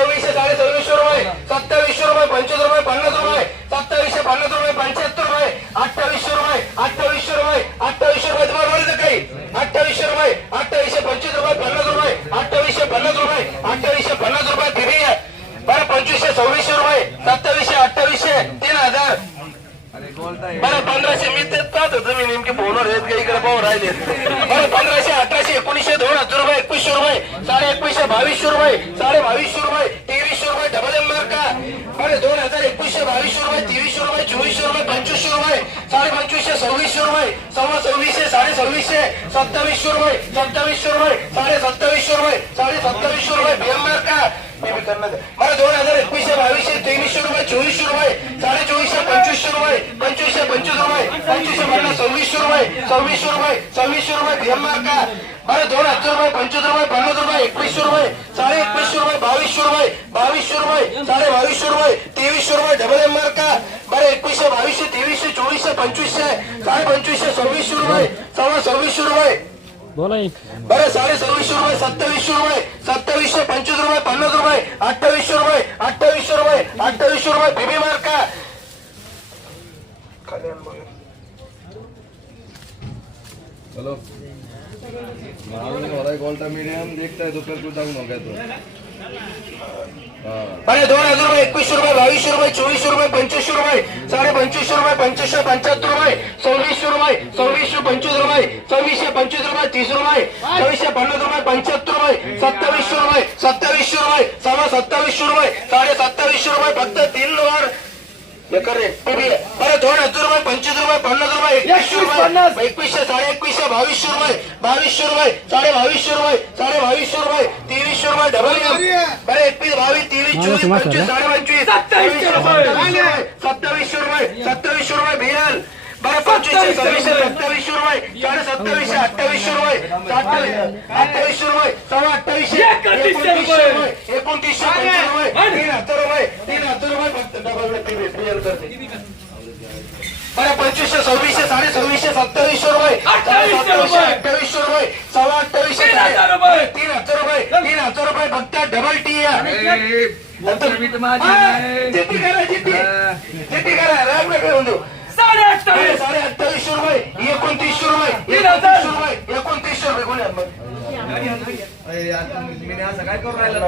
सव्वीसशे साडे सव्वीसशे रुपये सत्तावीसशे रुपये पंचवीस रुपये पन्नास रुपये सत्तावीसशे पन्नास रुपये पंच्याहत्तर रुपये अठ्ठावीसशे रुपये अठ्ठावीसशे रुपये अठ्ठावीसशे रुपये तुम्हाला बोलायचं काही अठ्ठावीसशे रुपये अठ्ठावीसशे पंचवीस रुपये पन्नास रुपये अठ्ठावीसशे पन्नास रुपये अठ्ठावीसशे पन्नास रुपये फिरी आहे बरं पंचवीसशे सव्वीसशे रुपये सत्तावीसशे अठ्ठावीसशे तीन हजार बरं पंधराशे मी तेच पाहत होतो मी नेमके फोनवर आहेत का इकडे पाहून राहिले बरं पंधराशे अठराशे एकोणीसशे दोन हजार रुपये एकवीसशे रुपये साडे एकवीसशे बावीसशे रुपये साडे बावीसशे रुपये तेवीसशे रुपये डबल नंबर का बरं दोन हजार एकवीसशे बावीसशे रुपये तेवीसशे रुपये चोवीसशे रुपये पंचवीसशे रुपये साडे पंचवीसशे सव्वीसशे रुपये सव्वा सव्वीसशे साडे सव्वीसशे सत्तावीसशे रुपये सत्तावीसशे रुपये साडे सत्तावीसशे रुपये साडे सत्तावीसशे रुपये बेंबर का मी बी करणार आहे. बरं दोन हजार एकवीसशे बावीसशे तेवीसशे रुपये चोवीसशे रुपये साडे चोवीसशे पंचवीसशे रुपये पंचवीसशे पंचवीस रुपये पंचवीसशे पन्नास सव्वीसशे रुपये सव्वीसशे रुपये सव्वीसशे रुपये भीममार का बरं दोन हजार रुपये पंचवीस रुपये पन्नास रुपये एकवीसशे रुपये साडे एकवीसशे रुपये बावीसशे रुपये बावीसशे रुपये साडे बावीसशे रुपये तेवीसशे रुपये डबल एम मार का बरं एकवीसशे बावीसशे तेवीसशे चोवीसशे पंचवीसशे साडे पंचवीसशे सव्वीसशे रुपये सव्वा सव्वीसशे रुपये बोला बरं साडे सव्वीसशे रुपये सत्तावीसशे रुपये सत्तावीसशे पंचवीस रुपये पन्नास रुपये अठ्ठावीसशे रुपये अठ्ठावीसशे रुपये अठ्ठावीसशे रुपये बेबी मार्क का चलो मालूम हो रहा देखता है तो फिर कुछ डाउन हो गया तो। अरे दोन हजार रुपये एकवीसशे रुपये बावीसशे रुपये चोवीसशे रुपये पंचवीसशे रुपये साडे पंचवीसशे रुपये पंचवीसशे पंच्याहत्तर रुपये सव्वीसशे रुपये सव्वीसशे पंचवीस रुपये सव्वीसशे पंचवीस रुपये तीस रुपये सव्वीसशे पन्नास रुपये पंच्याहत्तर रुपये सत्तावीसशे रुपये सत्तावीसशे रुपये सव्वा सत्तावीसशे रुपये साडे सत्तावीसशे रुपये फक्त तीन रुपये बेकार रे. बरं दोन हजार रुपये पंचवीस रुपये पन्नास रुपये एकवीसशे रुपये एकवीसशे साडे एकवीसशे बावीसशे रुपये बावीसशे रुपये साडे बावीसशे रुपये साडे बावीसशे रुपये तेवीसशे रुपये डबल बरं एकवीस बावीस तेवीस चोवीस पंचवीस साडे पंचवीस सत्तावीसशे रुपये. सत्तावीसशे रुपये सत्तावीसशे रुपये भियाल बरं पंचवीसशे सव्वीसशे सत्तावीसशे रुपये साडे सत्तावीसशे अठ्ठावीसशे रुपये अठ्ठावीसशे रुपये सव्वा अठ्ठावीसशे एकोणतीसशे रुपये एकोणतीसशे रुपये तीन हजार रुपये तीन हजार रुपये फक्त डबल करते बरं पंचवीसशे सव्वीसशे साडे सव्वीसशे सत्तावीसशे रुपये अठ्ठावीसशे रुपये. अठ्ठावीसशे रुपये सव्वा अठ्ठावीसशे तीन हजार रुपये. तीन हजार रुपये फक्त डबल टी जिद्दी करा जिद्दी जिद्दी करा राम नका देऊ साडे साडे अठ्ठावीसशे रुपये एकोणतीसशे रुपये एकोणतीसशे रुपये एकोणतीसशे रुपये कोणी अरे असं काय राहिला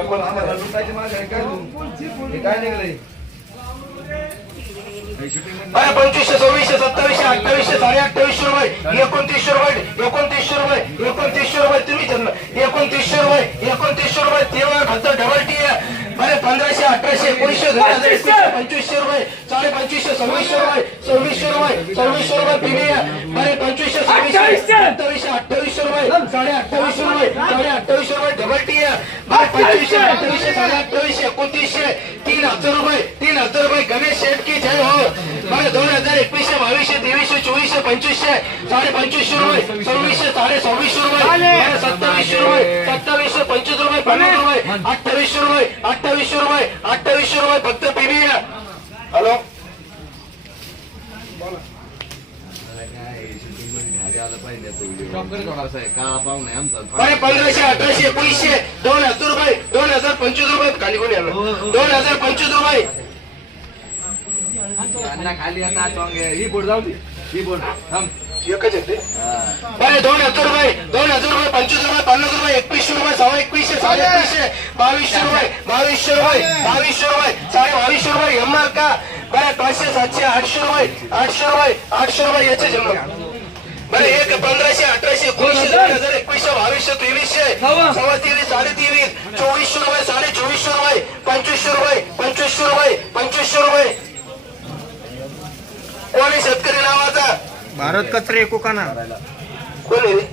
काय पंचवीसशे सव्वीसशे सत्तावीसशे अठ्ठावीसशे साडे अठ्ठावीसशे रुपये एकोणतीसशे रुपये एकोणतीसशे रुपये एकोणतीसशे रुपये तुम्ही जन्म एकोणतीसशे रुपये एकोणतीसशे रुपये तेव्हा फक्त डबल टी आहे पंधराशे अठराशे एकोणीसशे पंचवीसशे रुपये. पंचवीसशे सव्वीसशे रुपये सव्वीसशे रुपये सव्वीसशे रुपये पिढी आहे. बरे पंचवीसशे सव्वीसशे अठ्ठावीसशे. अठ्ठावीसशे रुपये साडे अठ्ठावीसशे रुपये साडे अठ्ठावीसशे रुपये डबल टी आहे. पंचवीसशे अठ्ठावीसशे साडे अठ्ठावीसशे एकोणतीसशे तीन हजार रुपये तीन हजार रुपये गणेश शेठ की जय हो. बरं दोन हजार एकवीसशे बावीसशे तेवीसशे चोवीसशे पंचवीसशे साडे पंचवीसशे रुपये सव्वीसशे साडे सव्वीसशे रुपये सत्तावीसशे रुपये सत्तावीसशे पंचवीस रुपये पन्नास रुपये अठ्ठावीसशे रुपये अठ्ठावीसशे रुपये अठ्ठावीसशे रुपये फक्त पीबी हॅलो घरी आलं पाहिजे तो video. असं आहे का पाहुणे आमचा बरं पंधराशे अठराशे एकोणीसशे दोन हजार रुपये दोन हजार पंचवीस रुपये खाली कोणी आलं? दोन हजार पंचवीस रुपये. खाली आता ही बोट जाऊ दे. ही बोट थांब. एकच येते हा. बरे दोन हजार रुपये दोन हजार रुपये पंचवीस रुपये पन्नास रुपये एकवीसशे रुपये सव्वा एकवीसशे साडे एकवीसशे बावीसशे रुपये बावीसशे रुपये बावीसशे रुपये साडे बावीसशे रुपये एम आर का? बरे पाचशे सातशे आठशे रुपये आठशे रुपये आठशे रुपये याचे जन्म. बरं एक पंधराशे अठराशे एकोणीसशे दोन हजार एकवीसशे बावीसशे तेवीसशे सव्वा. तेवीस साडे तेवीस चोवीसशे रुपये साडे चोवीसशे रुपये पंचवीसशे रुपये पंचवीसशे रुपये पंचवीसशे रुपये. कोण शेतकरी नावाचा? भारत कचरे कोकाना कोण आहे रे?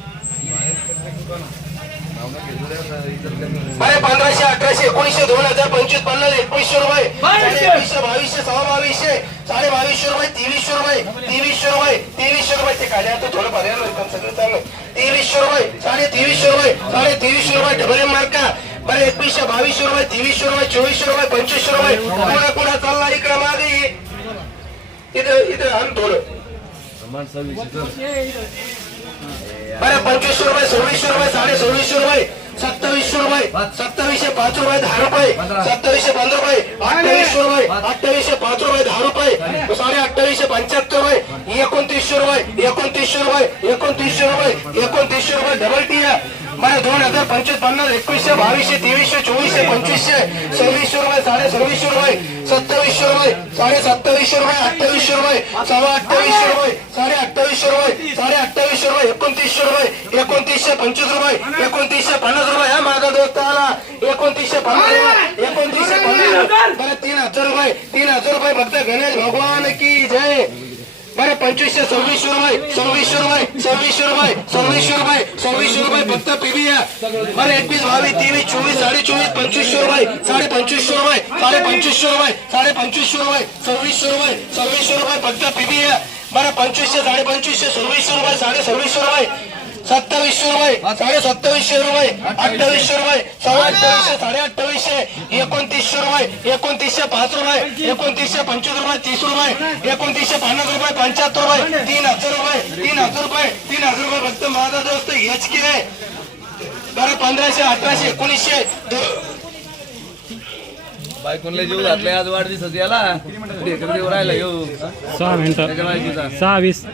बरे पंधराशे अठराशे एकोणीसशे दोन हजार पंचवीस पन्नास एकवीसशे रुपये. एकवीसशे बावीसशे. सव्वा बावीसशे साडे बावीसशे रुपये तेवीसशे रुपये तेवीसशे रुपये तेवीसशे रुपये. ते काढे आता थोडं पर्याय सगळं चांगलं तेवीसशे रुपये साडे तेवीसशे रुपये साडे तेवीसशे रुपये डबल एम मार्का. बरं एकवीसशे बावीसशे रुपये तेवीसशे रुपये चोवीसशे रुपये पंचवीसशे रुपये. पुन्हा पुन्हा चालला इकडे मागे. इथं इथं आण थोडं. बरं पंचवीसशे रुपये सव्वीसशे रुपये साडे सव्वीसशे रुपये सत्तावीसशे रुपये सत्तावीसशे पाच रुपये दहा रुपये सत्तावीसशे पंधरा रुपये अठ्ठावीसशे रुपये अठ्ठावीसशे पाच रुपये दहा रुपये साडे अठ्ठावीसशे पंच्याहत्तर रुपये एकोणतीसशे रुपये एकोणतीसशे रुपये एकोणतीसशे रुपये एकोणतीसशे रुपये डबल टी मला दोन हजार पंचवीस पन्नास एकवीसशे बावीसशे तेवीसशे चोवीसशे पंचवीसशे सव्वीसशे रुपये साडे सव्वीसशे रुपये सत्तावीसशे रुपये साडे सत्तावीसशे रुपये अठ्ठावीसशे रुपये सव्वा अठ्ठावीसशे रुपये साडे अठ्ठावीसशे रुपये साडे अठ्ठावीसशे रुपये एकोणतीसशे रुपये एकोणतीसशे पंचवीस रुपये एकोणतीसशे पन्नास रुपये हा माझा दोस्त आला. एकोणतीसशे पन्नास रुपये एकोणतीसशे पन्नास बरं तीन हजार रुपये तीन हजार रुपये फक्त गणेश भगवान की जय. पंचवीसशे सव्वीसशे रुपये सव्वीसशे रुपये सव्वीसशे रुपये सव्वीसशे रुपये सव्वीसशे रुपये फक्त पीबी बरं एकवीस बावीस तेवीस चोवीस साडे चोवीस पंचवीसशे रुपये साडे पंचवीसशे रुपये साडे पंचवीसशे रुपये साडे पंचवीसशे रुपये सव्वीसशे रुपये सव्वीसशे रुपये फक्त पीबी बरं पंचवीसशे साडे पंचवीसशे सव्वीसशे रुपये साडे सव्वीसशे रुपये सत्तावीसशे रुपये साडे सत्तावीसशे रुपये अठ्ठावीसशे रुपये सव्वा अठ्ठावीसशे साडे अठ्ठावीसशे एकोणतीसशे रुपये एकोणतीसशे पाच रुपये एकोणतीसशे पंचवीस रुपये तीस रुपये एकोणतीसशे पन्नास रुपये पंच्याहत्तर रुपये तीन हजार रुपये तीन हजार रुपये तीन हजार रुपये फक्त माझा दोस्त हेच की रे. बरं पंधराशे अठराशे एकोणीसशे जीव घातलाय आज वाढदिवस याला. राहिला येऊ. सहा मिनिटं. सहा वीस.